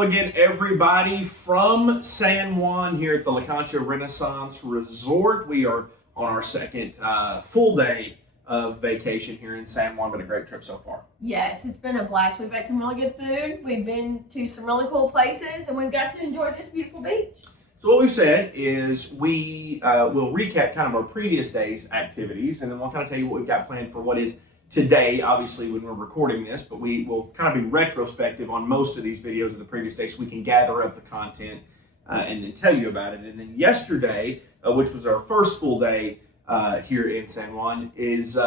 Hello again, everybody, from San Juan here at the Concha Renaissance Resort. We are on our second full day of vacation here in San Juan. Been a great trip so far. Yes, it's been a blast. We've had some really good food. We've been to some really cool places, and we've got to enjoy this beautiful beach. So what we've said is we will recap kind of our previous day's activities, and then we'll kind of tell you what we've got planned for what is today, obviously, when we're recording this, but we will kind of be retrospective on most of these videos of the previous day so we can gather up the content and then tell you about it. And then yesterday, which was our first full day here in San Juan, is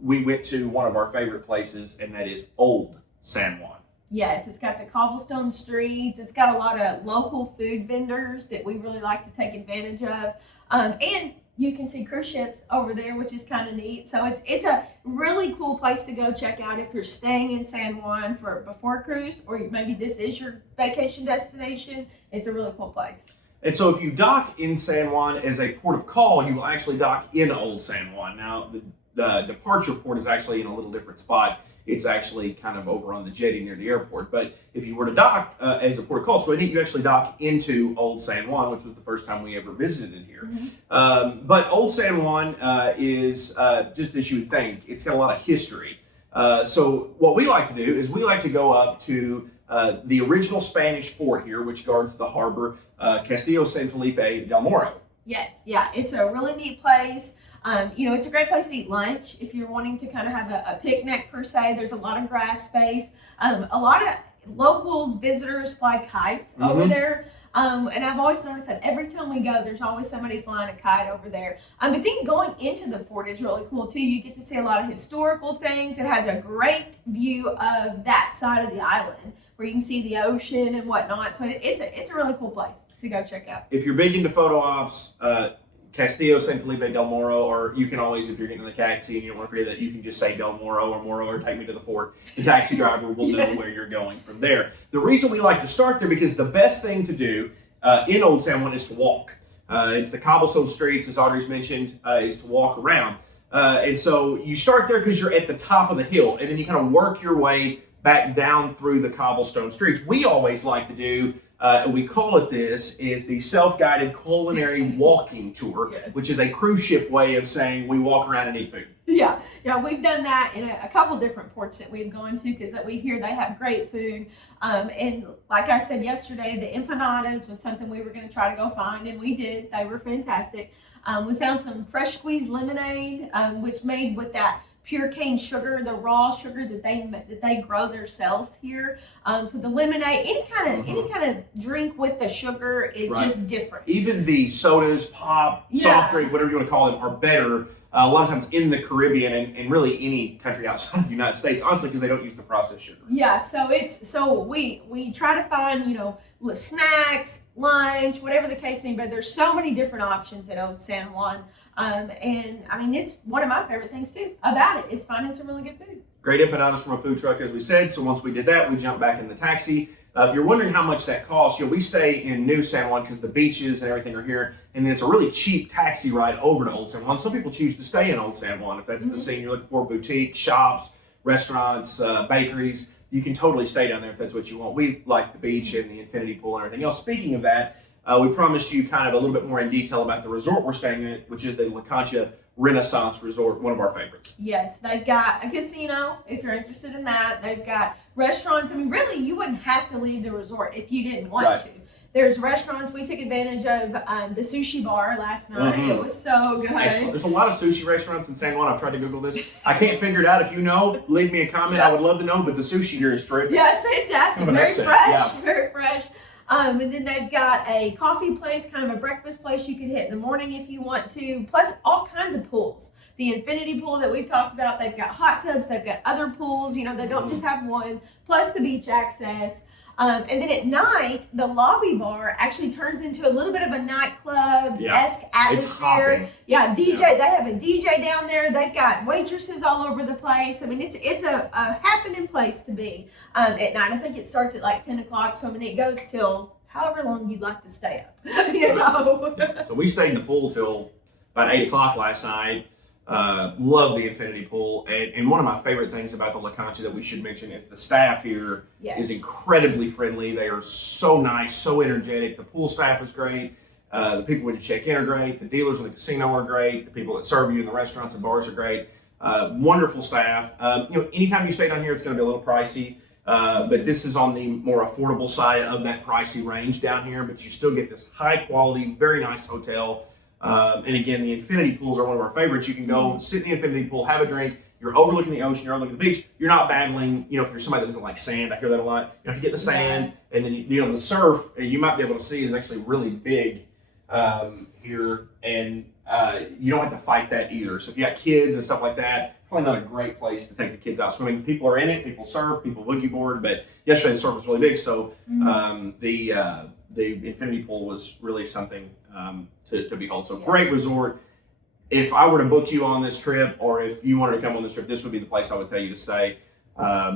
we went to one of our favorite places, and that is Old San Juan. Yes, it's got the cobblestone streets. It's got a lot of local food vendors that we really like to take advantage of. And you can see cruise ships over there, which is kind of neat. So it's a really cool place to go check out if you're staying in San Juan before a cruise, or maybe this is your vacation destination. It's a really cool place. And so if you dock in San Juan as a port of call, you will actually dock in Old San Juan. Now, the departure port is actually in a little different spot. It's actually kind of over on the jetty near the airport. But if you were to dock as a port of call, so I think you actually dock into Old San Juan, which was the first time we ever visited here. Mm-hmm. But Old San Juan is just as you would think. It's got a lot of history. So what we like to do is we like to go up to the original Spanish fort here, which guards the harbor, Castillo San Felipe del Morro. Yes, yeah, it's a really neat place. It's a great place to eat lunch if you're wanting to kind of have a picnic per se. There's a lot of grass space. A lot of locals, visitors fly kites over there. And I've always noticed that every time we go, there's always somebody flying a kite over there. But then going into the fort is really cool too. You get to see a lot of historical things. It has a great view of that side of the island where you can see the ocean and whatnot. So it's a really cool place to go check out. If you're big into photo ops, Castillo San Felipe del Morro, or you can always, if you're getting in the taxi and you don't want to forget that, you can just say Del Morro or Morro or take me to the fort. The taxi driver will know where you're going from there. The reason we like to start there because the best thing to do in Old San Juan is to walk. It's the cobblestone streets, as Audrey's mentioned, is to walk around. And so you start there because you're at the top of the hill, and then you kind of work your way back down through the cobblestone streets. We always like to do we call it this, is the self-guided culinary walking tour, which is a cruise ship way of saying we walk around and eat food. Yeah, we've done that in a couple different ports that we've gone to because we hear they have great food. And like I said yesterday, the empanadas was something we were going to try to go find, and we did. They were fantastic. We found some fresh squeezed lemonade, which made with that pure cane sugar, the raw sugar that they grow themselves here. So the lemonade, any kind of drink with the sugar is just different. Even the sodas, pop, soft drink, whatever you want to call them, are better a lot of times in the Caribbean and really any country outside of the United States, honestly, because they don't use the processed sugar. Yeah, so we try to find snacks, lunch, whatever the case may be. But there's so many different options at Old San Juan, and I mean it's one of my favorite things too about it is finding some really good food. Great empanadas from a food truck, as we said. So once we did that, we jumped back in the taxi. If you're wondering how much that costs, we stay in New San Juan because the beaches and everything are here, and then it's a really cheap taxi ride over to Old San Juan. Some people choose to stay in Old San Juan if that's the scene you're looking for. Boutique, shops, restaurants, bakeries. You can totally stay down there if that's what you want. We like the beach and the infinity pool and everything else. Speaking of that, we promised you kind of a little bit more in detail about the resort we're staying in, which is the Concha Renaissance Resort, one of our favorites. Yes, they've got a casino if you're interested in that. They've got restaurants. I mean, really, you wouldn't have to leave the resort if you didn't want to. There's restaurants. We took advantage of the sushi bar last night. It was so good. Excellent. There's a lot of sushi restaurants in San Juan. I've tried to Google this. I can't figure it out. If you know, leave me a comment. I would love to know, but the sushi here is terrific. Yeah, it's fantastic. Very fresh. Very fresh. And then they've got a coffee place, kind of a breakfast place you could hit in the morning if you want to, plus all kinds of pools. The infinity pool that we've talked about, they've got hot tubs, they've got other pools, they don't just have one, plus the beach access. And then at night, the lobby bar actually turns into a little bit of a nightclub-esque atmosphere. Yeah, DJ. They have a DJ down there. They've got waitresses all over the place. I mean, it's a happening place to be at night. I think it starts at like 10 o'clock, so I mean, it goes till however long you'd like to stay up. So we stayed in the pool till about 8 o'clock last night. Love the infinity pool. And one of my favorite things about the La Concha that we should mention is the staff here is incredibly friendly. They are so nice, so energetic. The pool staff is great. The people when you check in are great. The dealers in the casino are great. The people that serve you in the restaurants and bars are great. Wonderful staff. Anytime you stay down here, it's going to be a little pricey. But this is on the more affordable side of that pricey range down here. But you still get this high quality, very nice hotel. And again, the infinity pools are one of our favorites. You can go sit in the infinity pool, have a drink. You're overlooking the ocean. You're overlooking the beach. You're not battling. If you're somebody that doesn't like sand, I hear that a lot. You have to get the sand, and then the surf. You might be able to see is actually really big here, and you don't have to fight that either. So if you got kids and stuff like that, probably not a great place to take the kids out swimming. People are in it. People surf. People boogie board. But yesterday the surf was really big, so the infinity pool was really something to behold. So great resort. If I were to book you on this trip, or if you wanted to come on this trip, this would be the place I would tell you to stay.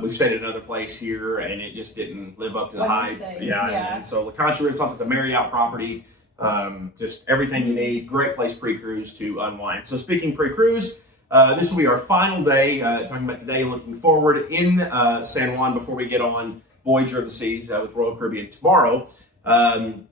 We've stayed at another place here, and it just didn't live up to the hype. And so La Concha Renaissance, it's a Marriott property. Just everything you need. Great place pre-cruise to unwind. So speaking pre-cruise, this will be our final day. Talking about today, looking forward in San Juan before we get on Voyager of the Seas with Royal Caribbean tomorrow, and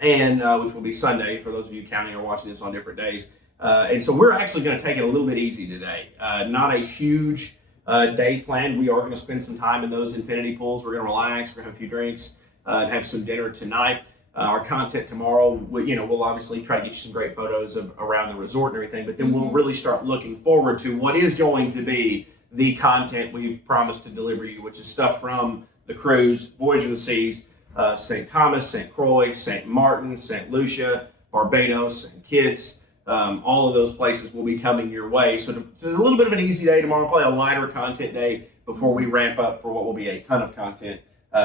which will be Sunday for those of you counting or watching this on different days. And so we're actually going to take it a little bit easy today. Not a huge day planned. We are going to spend some time in those infinity pools. We're going to relax. We're going to have a few drinks and have some dinner tonight. Our content tomorrow, we'll obviously try to get you some great photos of around the resort and everything, but then we'll really start looking forward to what is going to be the content we've promised to deliver you, which is stuff from the cruise, Voyage of the Seas, St. Thomas, St. Croix, St. Martin, St. Lucia, Barbados, St. Kitts. All of those places will be coming your way. So it's a little bit of an easy day tomorrow, probably a lighter content day before we ramp up for what will be a ton of content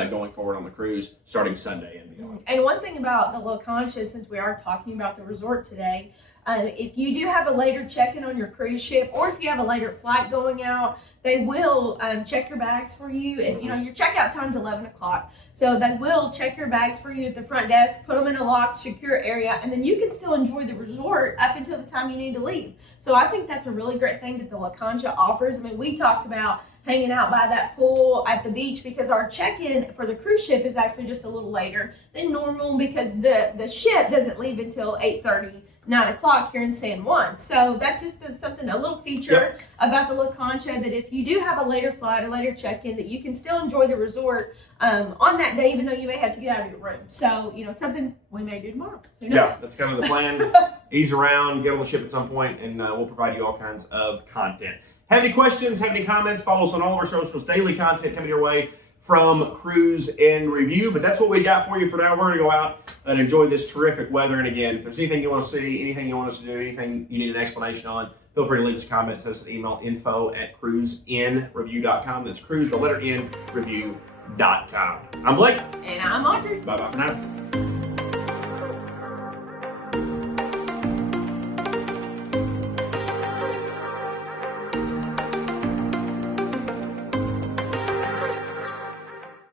going forward on the cruise starting Sunday and beyond. And one thing about the La Concha, since we are talking about the resort today, if you do have a later check-in on your cruise ship, or if you have a later flight going out, they will check your bags for you. If your checkout time's 11 o'clock, so they will check your bags for you at the front desk, put them in a locked, secure area, and then you can still enjoy the resort up until the time you need to leave. So I think that's a really great thing that the La Concha offers. I mean, we talked about hanging out by that pool at the beach because our check-in for the cruise ship is actually just a little later than normal because the ship doesn't leave until 8:30. 9 o'clock here in San Juan. So that's just a little feature about the La Concha, that if you do have a later flight, a later check-in, that you can still enjoy the resort on that day, even though you may have to get out of your room. So, something we may do tomorrow. Who knows? Yeah, that's kind of the plan. Ease around, get on the ship at some point, and we'll provide you all kinds of content. Have any questions, have any comments, follow us on all of our socials. Daily content coming your way from Cruise and Review. But that's what we got for you for now. We're going to go out and enjoy this terrific weather. And again, if there's anything you want to see, anything you want us to do, anything you need an explanation on, feel free to leave us a comment. Send us an email, info@cruiseinreview.com. That's cruise, the letter N, review.com. I'm Blake. And I'm Audrey. Bye-bye for now.